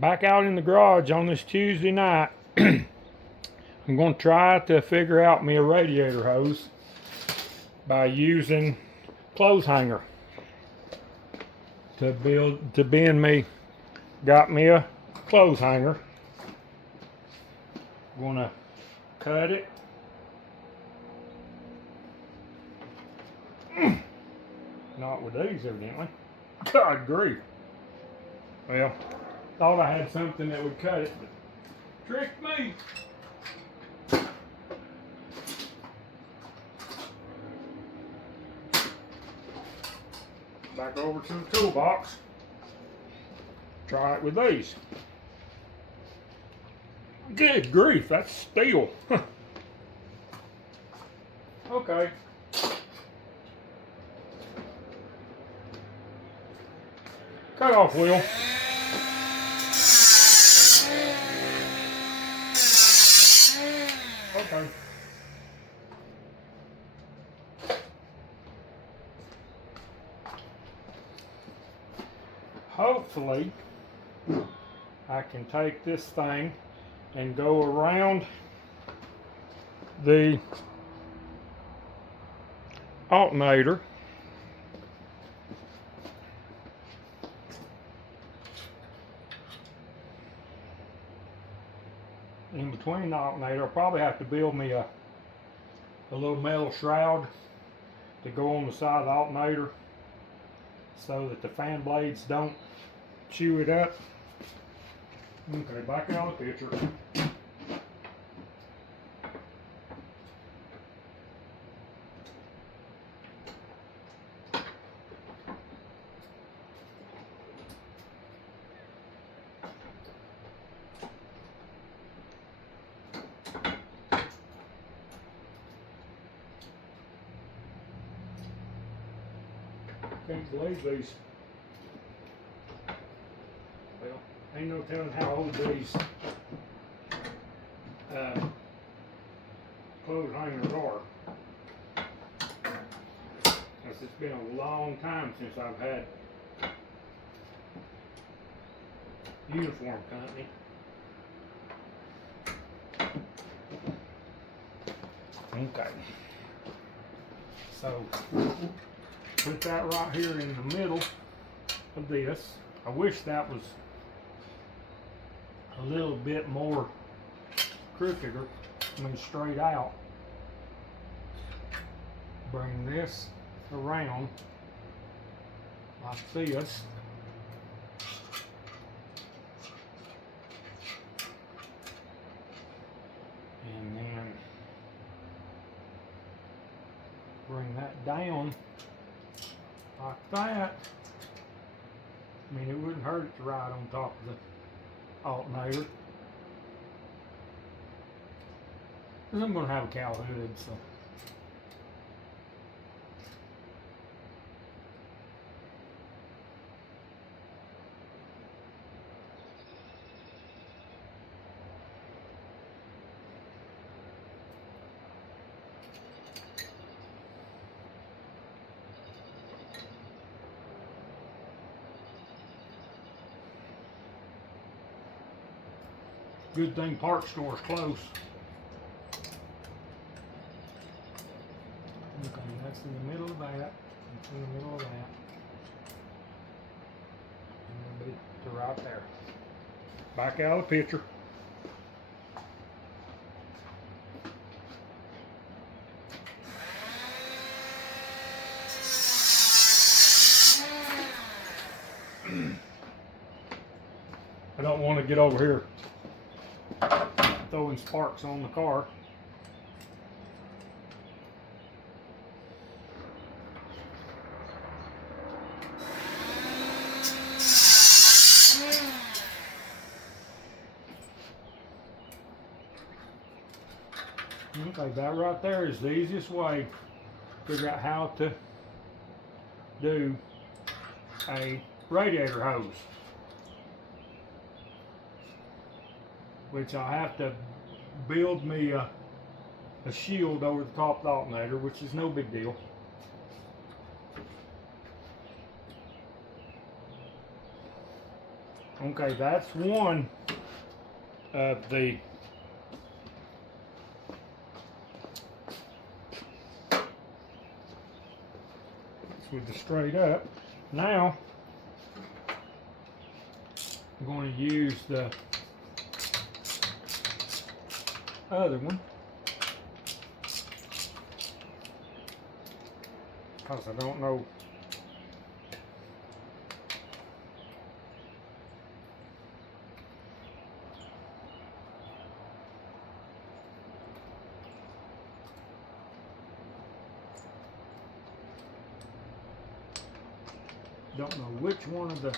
Back out in the garage on this Tuesday night. I'm going to try to figure out me a radiator hose by using clothes hanger to bend me. Got me a clothes hanger. I'm going to cut it. Not with these, evidently. God grief. Well, thought I had something that would cut it, but tricked me. Back over to the toolbox. Try it with these. Good grief, that's steel. Okay. Cut off wheel. Okay. Hopefully, I can take this thing and go around the alternator in between the alternator. I'll probably have to build me a little metal shroud to go on the side of the alternator so that the fan blades don't chew it up. Okay, back out of the picture. Can't believe these. Well, ain't no telling how old these clothes hangers are. Because it's been a long time since I've had uniform company. Okay. So put that right here in the middle of this. I wish that was a little bit more crookeder, I mean straight out. Bring this around like this. And then bring that down like that. I mean, it wouldn't hurt it to ride on top of the alternator. Because I'm going to have a cow hood, so. Good thing parts store's close. Okay, that's in the middle of that. That's in the middle of that. And it'll be to right there. Back out of the picture. I don't want to get over here throwing sparks on the car. Okay, that right there is the easiest way to figure out how to do a radiator hose. Which I have to build me a shield over the top of the alternator, which is no big deal. Okay, that's one of the with the straight up. Now I'm going to use the other one because I don't know. Don't know which one of the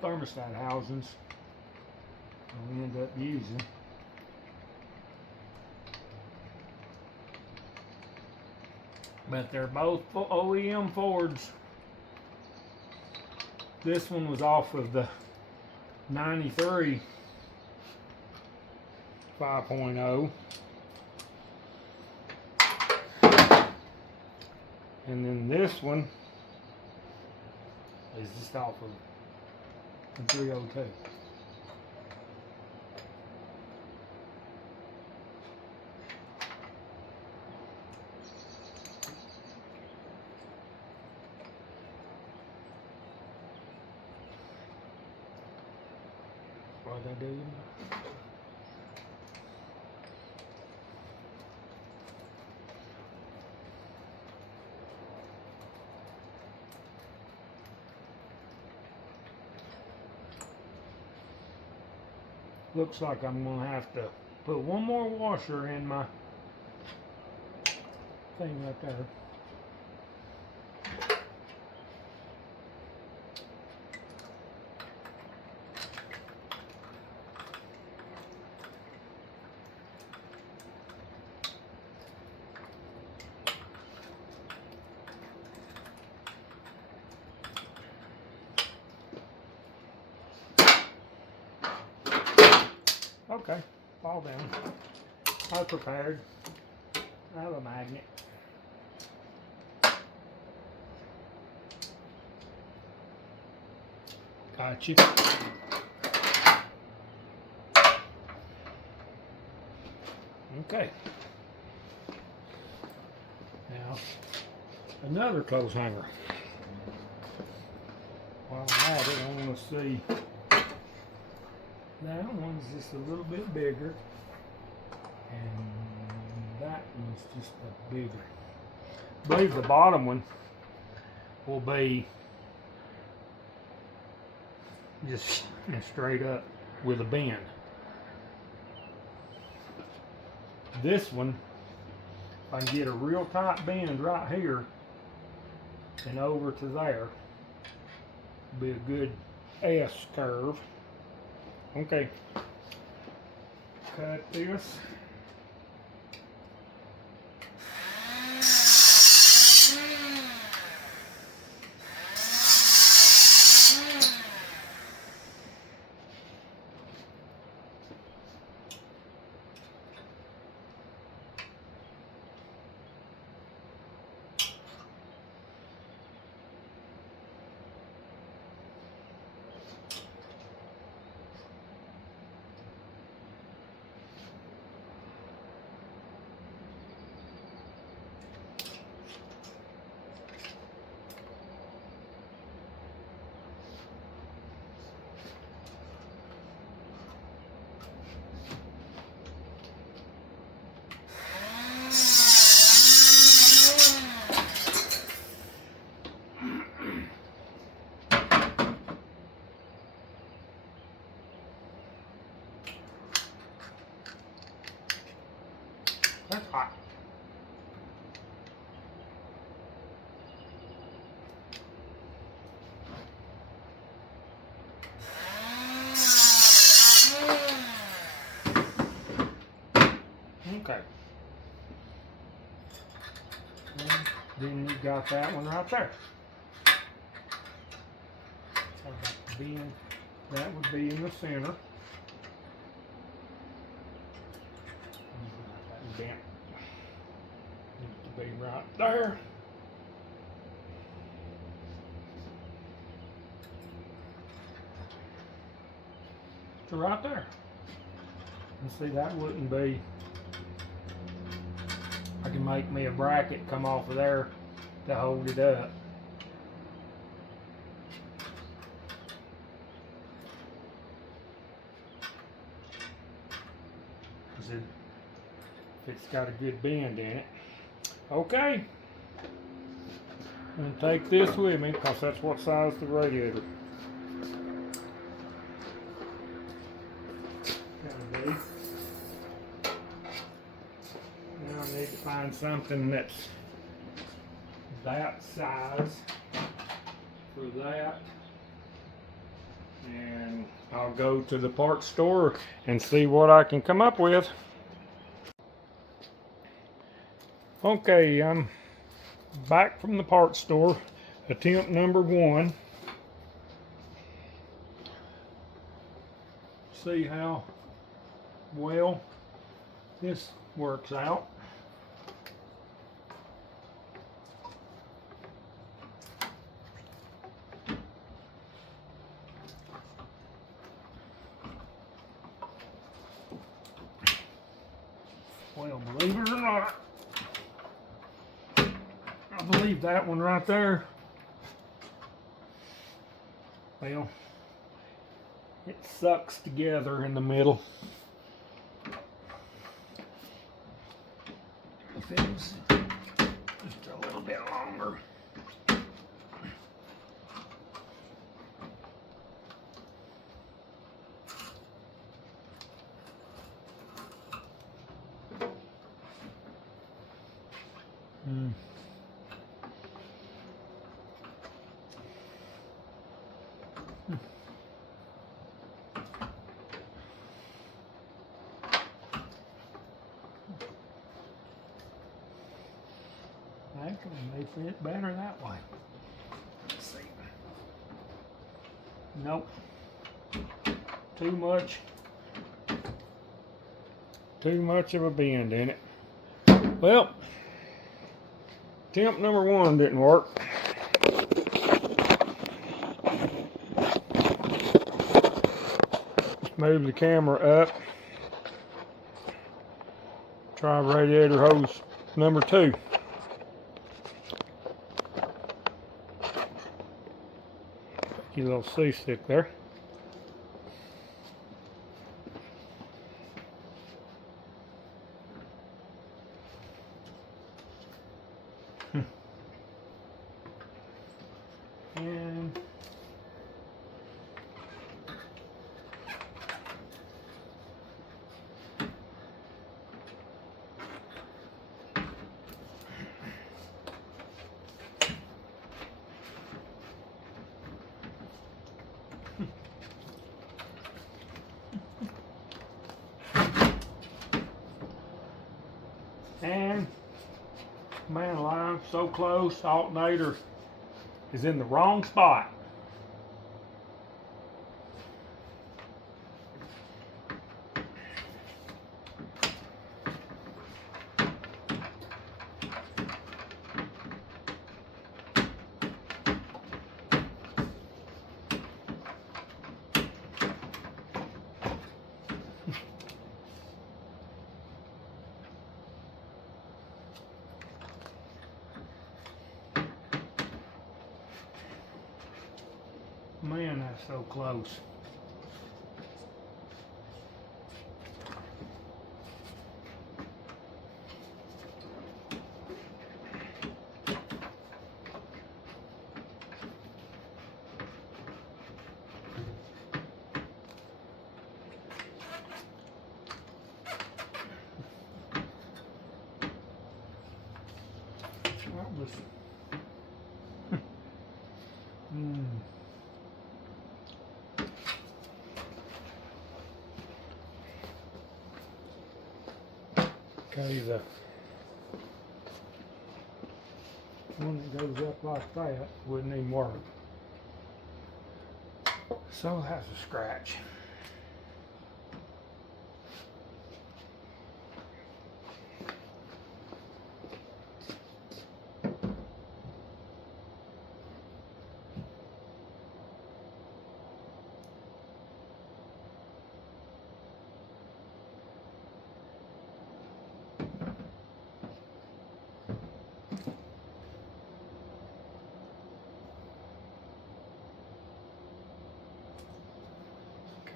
thermostat housings I'll end up using. But they're both OEM Fords. This one was off of the 93 5.0. And then this one is just off of the 302. What I do? Looks like I'm gonna have to put one more washer in my thing right there. Okay, fall down. I'm prepared. I have a magnet. Got you. Okay. Now, another clothes hanger. While I'm at it, I want to see. That one's just a little bit bigger, and that one's just a bigger. I believe the bottom one will be just straight up with a bend. This one, if I can get a real tight bend right here and over to there, will be a good S curve. Okay, cut this. That's hot. Okay. And then you got that one right there. That would be in the center. Bent. Needs to be right there. to right there. And see, that wouldn't be, I can make me a bracket come off of there to hold it up. If it's got a good bend in it. Okay. I'm gonna take this with me because that's what size the radiator gotta be. Now I need to find something that's that size for that. And I'll go to the parts store and see what I can come up with. Okay, I'm back from the parts store. Attempt number 1. See how well this works out. Well, believe it or not, I believe that one right there, well, it sucks together in the middle. If it was just a little bit longer. Actually, they fit better that way. Let's see. Nope. Too much of a bend in it. Well, attempt number 1 didn't work. Let's move the camera up. Try radiator hose number 2. Your little C-stick there. And man alive, so close, alternator is in the wrong spot. Man, that's so close. That was Okay, the one that goes up like that wouldn't even work. So that's a scratch.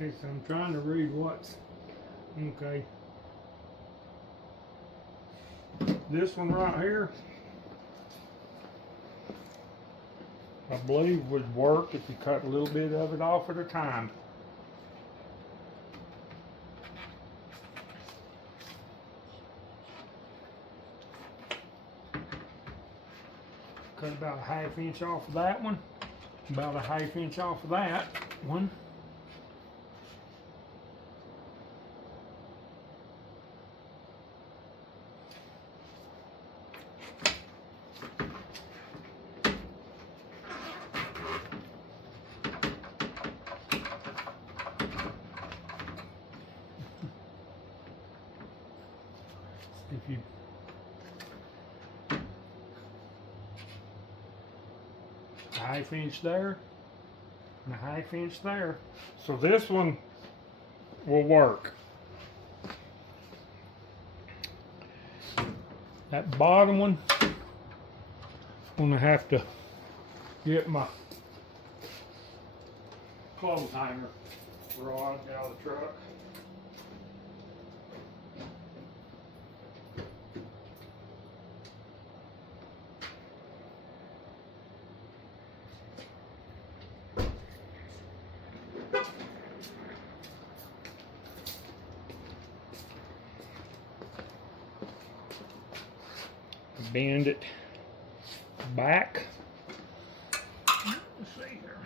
Okay, so I'm trying to read what's, okay. This one right here, I believe would work if you cut a little bit of it off at a time. Cut about a ½ inch off of that one, about a ½ inch off of that one. If you ½ inch there and a ½ inch there, so this one will work. That bottom one, I'm gonna have to get my clothes hanger rod out of the truck. Bend it back. Let's see here.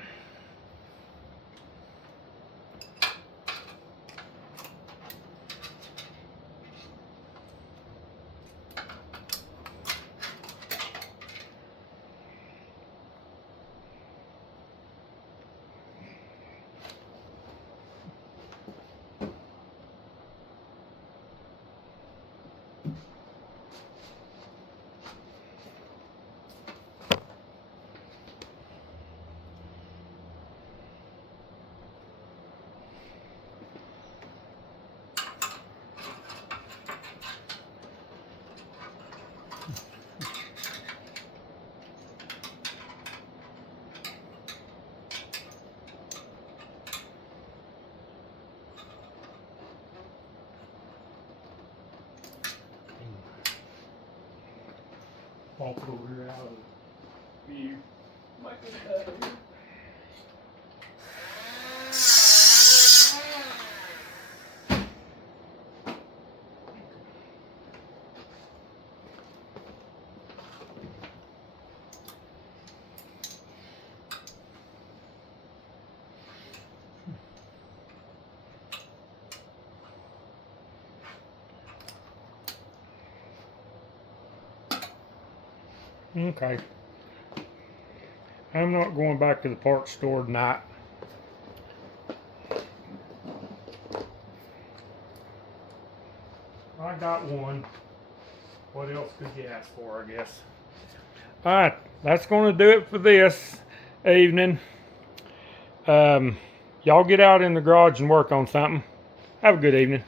Pop it over here out of the view. Make it out of here. Okay. I'm not going back to the parts store tonight. I got one. What else could you ask for, I guess? Alright, that's going to do it for this evening. Y'all get out in the garage and work on something. Have a good evening.